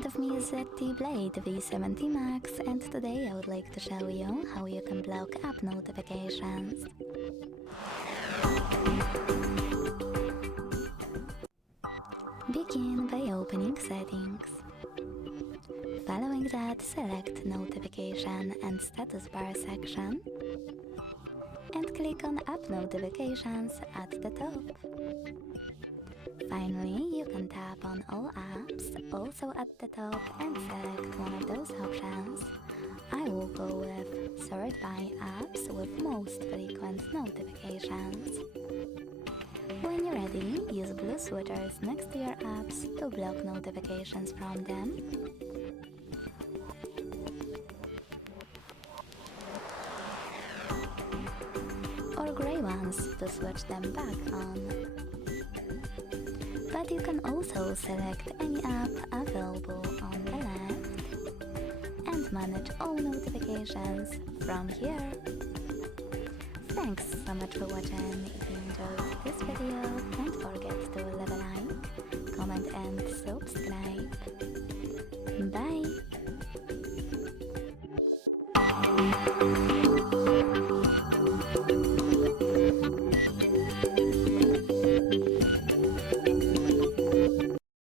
front of me is ZTE Blade V70 Max, and today I would like to show you how you can block app notifications. Begin by opening Settings. Following that, select Notification and Status Bar section and click on App Notifications at the top. Finally, you can tap on All Apps, also at the top, and select one of those options. I will go with Sort by Apps with most frequent notifications. When you're ready, use blue switchers next to your apps to block notifications from them. Or grey ones to switch them back on. But you can also select any app available on the left and manage all notifications from here. Thanks so much for watching. If you enjoyed this video, don't forget to leave a like, comment and subscribe. Bye!